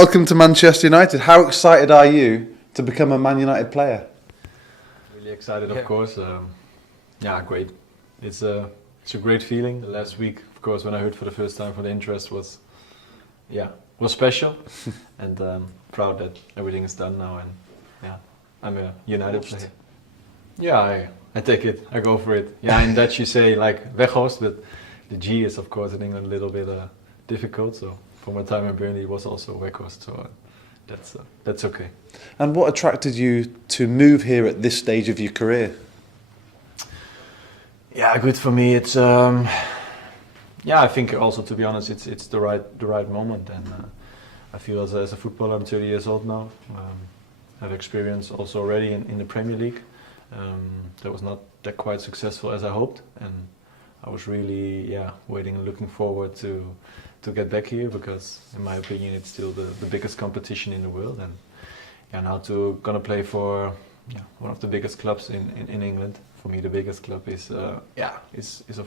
welcome to Manchester United. How excited are you to become a Man United player? Really excited, of course. Yeah, great. It's a great feeling. The last week, of course, when I heard for the first time for the interest was special, and proud that everything is done now. And yeah, I'm a United player. Yeah, I take it. I go for it. Yeah, in Dutch you say like werghost, but the G is of course in England a little bit difficult. So for my time in Burnley, it was also werghost. So that's okay. And what attracted you to move here at this stage of your career? Yeah, good for me. It's I think also, to be honest, it's the right moment, and I feel as a footballer, I'm 30 years old now. Have experience also already in the Premier League. That was not that quite successful as I hoped, and I was really waiting and looking forward to get back here, because in my opinion it's still the biggest competition in the world, and now to gonna play for one of the biggest clubs in England. For me, the biggest club is of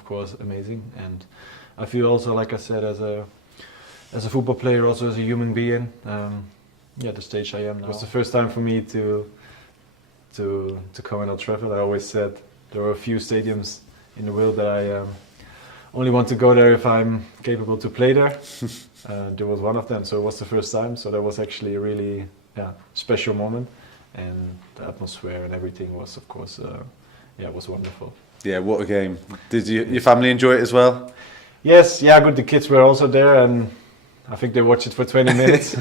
course amazing, and I feel also, like I said, as a football player, also as a human being, the stage I am now. It was the first time for me to come in Old Trafford. I always said there are a few stadiums in the world that I only want to go there if I'm capable to play there. There was one of them, so it was the first time. So that was actually a really special moment, and the atmosphere and everything was, of course, it was wonderful. Yeah, what a game! Did your family enjoy it as well? Yes, good. The kids were also there, and I think they watched it for 20 minutes.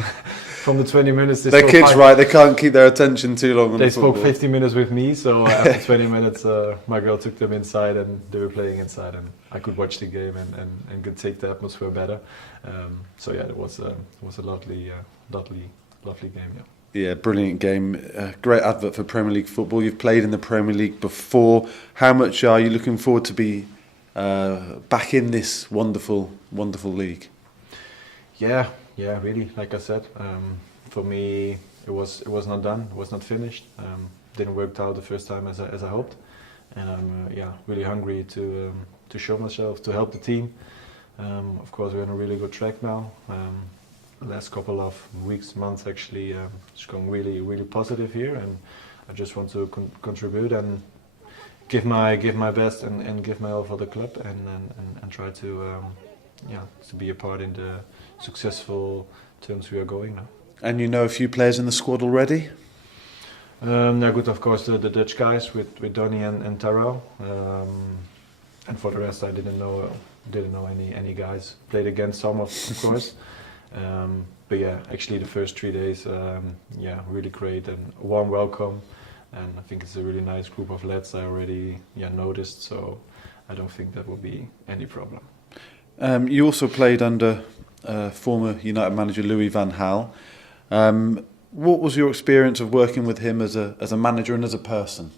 From the 20 minutes, they're kids, right? They can't keep their attention too long. They spoke 50 minutes with me, so after 20 minutes, my girl took them inside, and they were playing inside, and I could watch the game and could take the atmosphere better. It was a lovely game. Yeah. Yeah, brilliant game. Great advert for Premier League football. You've played in the Premier League before. How much are you looking forward to be back in this wonderful league? Yeah, really. Like I said, for me, it was not done. It was not finished. Didn't work out the first time as I hoped, and I'm really hungry to show myself, to help the team. Of course, we're on a really good track now. The last couple of weeks, months, actually, it's going really positive here, and I just want to contribute and give my best and give my all for the club, and try to be a part in the successful terms we are going now. And you know a few players in the squad already? Good, of course, the Dutch guys with Donny and Taro, and for the rest I didn't know any guys. Played against some of course. But actually the first 3 days, really great and a warm welcome, and I think it's a really nice group of lads I already noticed, so I don't think that will be any problem. You also played under former United manager Louis van Gaal. What was your experience of working with him as a manager and as a person?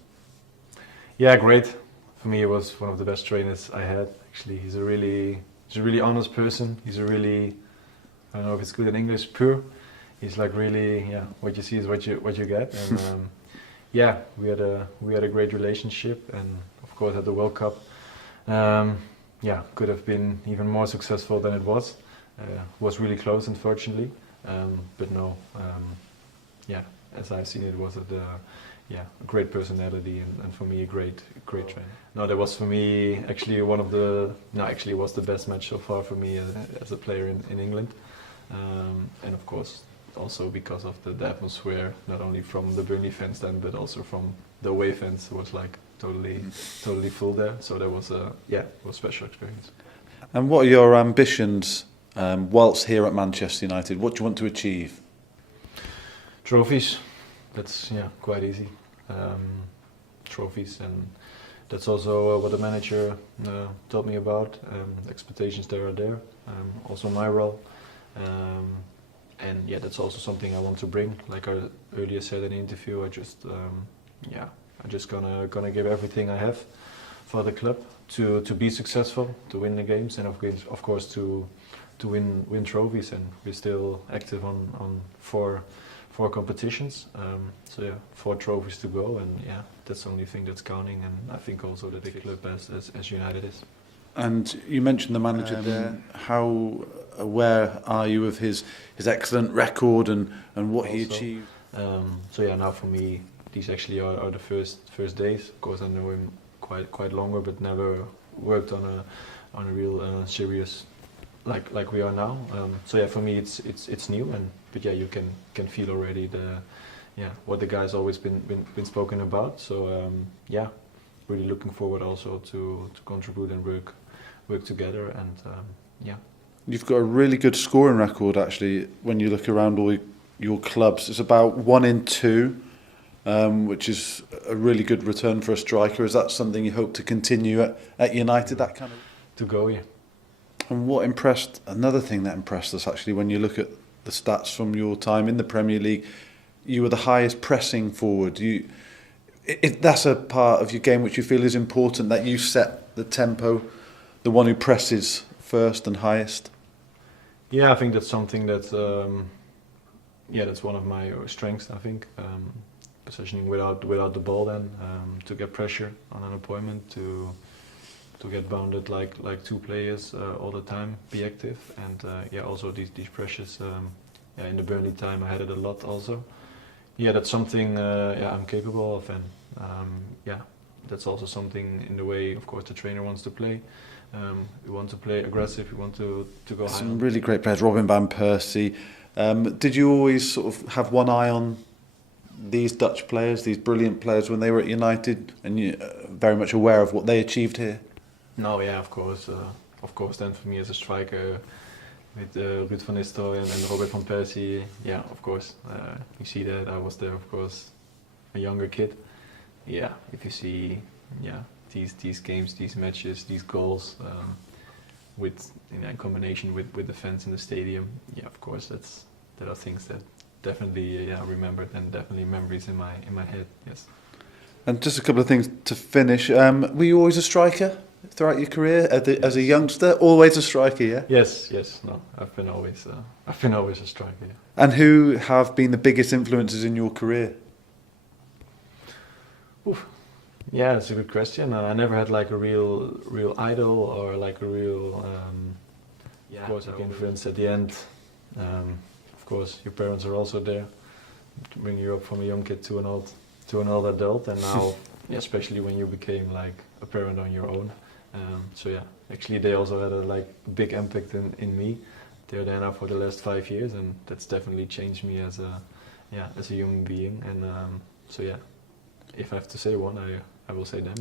Yeah, great. For me, it was one of the best trainers I had. Actually, he's a really honest person. He's a really, I don't know if it's good in English, pure. He's like really, what you see is what you get. And we had a great relationship, and of course at the World Cup, could have been even more successful than it was. Was really close, unfortunately, but no, as I've seen it, was a great personality, and for me a great trainer. No, that was for me actually it was the best match so far for me as a player in England. And of course also because of the atmosphere, not only from the Burnley fans then, but also from the away fans. It was like totally full there, so that was it was a special experience. And what are your ambitions whilst here at Manchester United? What do you want to achieve? Trophies. That's quite easy. Trophies, and that's also what the manager told me about. Expectations there are there. Also my role. And that's also something I want to bring. Like I earlier said in the interview, I just gonna give everything I have for the club to be successful, to win the games, and of course to win trophies. And we're still active on four competitions. 4 trophies to go, and that's the only thing that's counting. And I think also that the club as United is. And you mentioned the manager there. How aware are you of his excellent record and what he Also, achieved? So yeah, now for me, these actually are the first days. Of course, I know him quite longer, but never worked on a real serious like we are now. So yeah, for me it's new, but yeah, you can feel already what the guy's always been spoken about. So yeah, really looking forward also to contribute and work together, and yeah. You've got a really good scoring record, actually, when you look around all your clubs. It's about 1 in 2, which is a really good return for a striker. Is that something you hope to continue at United, that kind of... To go, yeah. And another thing that impressed us, actually, when you look at the stats from your time in the Premier League, you were the highest pressing forward. That's a part of your game which you feel is important, that you set the tempo, the one who presses first and highest? Yeah, I think that's something that, that's one of my strengths, I think. Positioning without the ball then, to get pressure on an opponent, to get bounded like two players all the time, be active, and also these pressures. In the Burnley time I had it a lot also. Yeah, that's something I'm capable of, and that's also something in the way, of course, the trainer wants to play. We want to play aggressive, we want to go high. Some really great players, Robin van Persie. Did you always sort of have one eye on these Dutch players, these brilliant players when they were at United, and you very much aware of what they achieved here? No, yeah, of course. Then for me as a striker, with Ruud van Nistelrooy and Robert van Persie, yeah, of course. You see that I was there, of course, a younger kid. Yeah, if you see, these games, these matches, these goals, in combination with the fans in the stadium, yeah, of course, there are things that definitely remembered, and definitely memories in my head. Yes. And just a couple of things to finish. Were you always a striker throughout your career as a youngster? Always a striker, yeah. Yes. No, I've been always a striker. Yeah. And who have been the biggest influences in your career? Oof. Yeah, that's a good question. I never had like a real idol or like a real. Of course, like influence at the end. Of course, your parents are also there to bring you up from a young kid to an old adult, and now, especially when you became like a parent on your own. Actually, they also had a big impact in me. They're there now for the last 5 years, and that's definitely changed me as a human being. And if I have to say one, I will say them.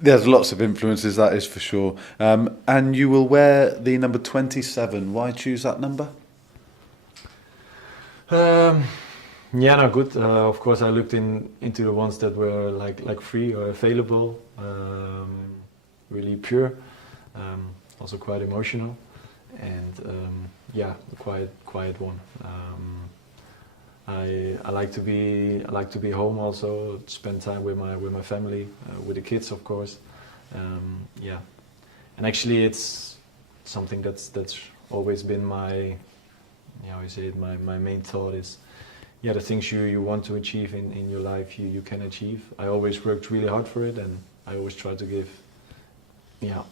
There's lots of influences, that is for sure. And you will wear the number 27. Why choose that number? Good. Of course, I looked into the ones that were like free or available, really pure, also quite emotional, and a quiet one. I like to be home also, spend time with my family, with the kids, of course. And actually it's something that's always been my my main thought is the things you want to achieve in your life you can achieve. I always worked really hard for it, and I always try to give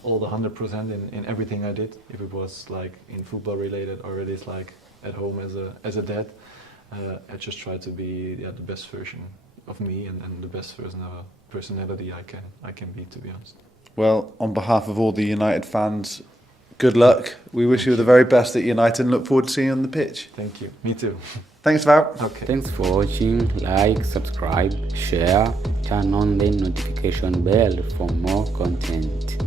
all the 100% in everything I did, if it was like in football related or it is like at home as a dad. I just try to be the best version of me and the best personality I can be, to be honest. Well, on behalf of all the United fans, good luck. We wish you the very best at United and look forward to seeing you on the pitch. Thank you. Me too. Thanks, Wout. Okay. Thanks for watching. Like, subscribe, share, turn on the notification bell for more content.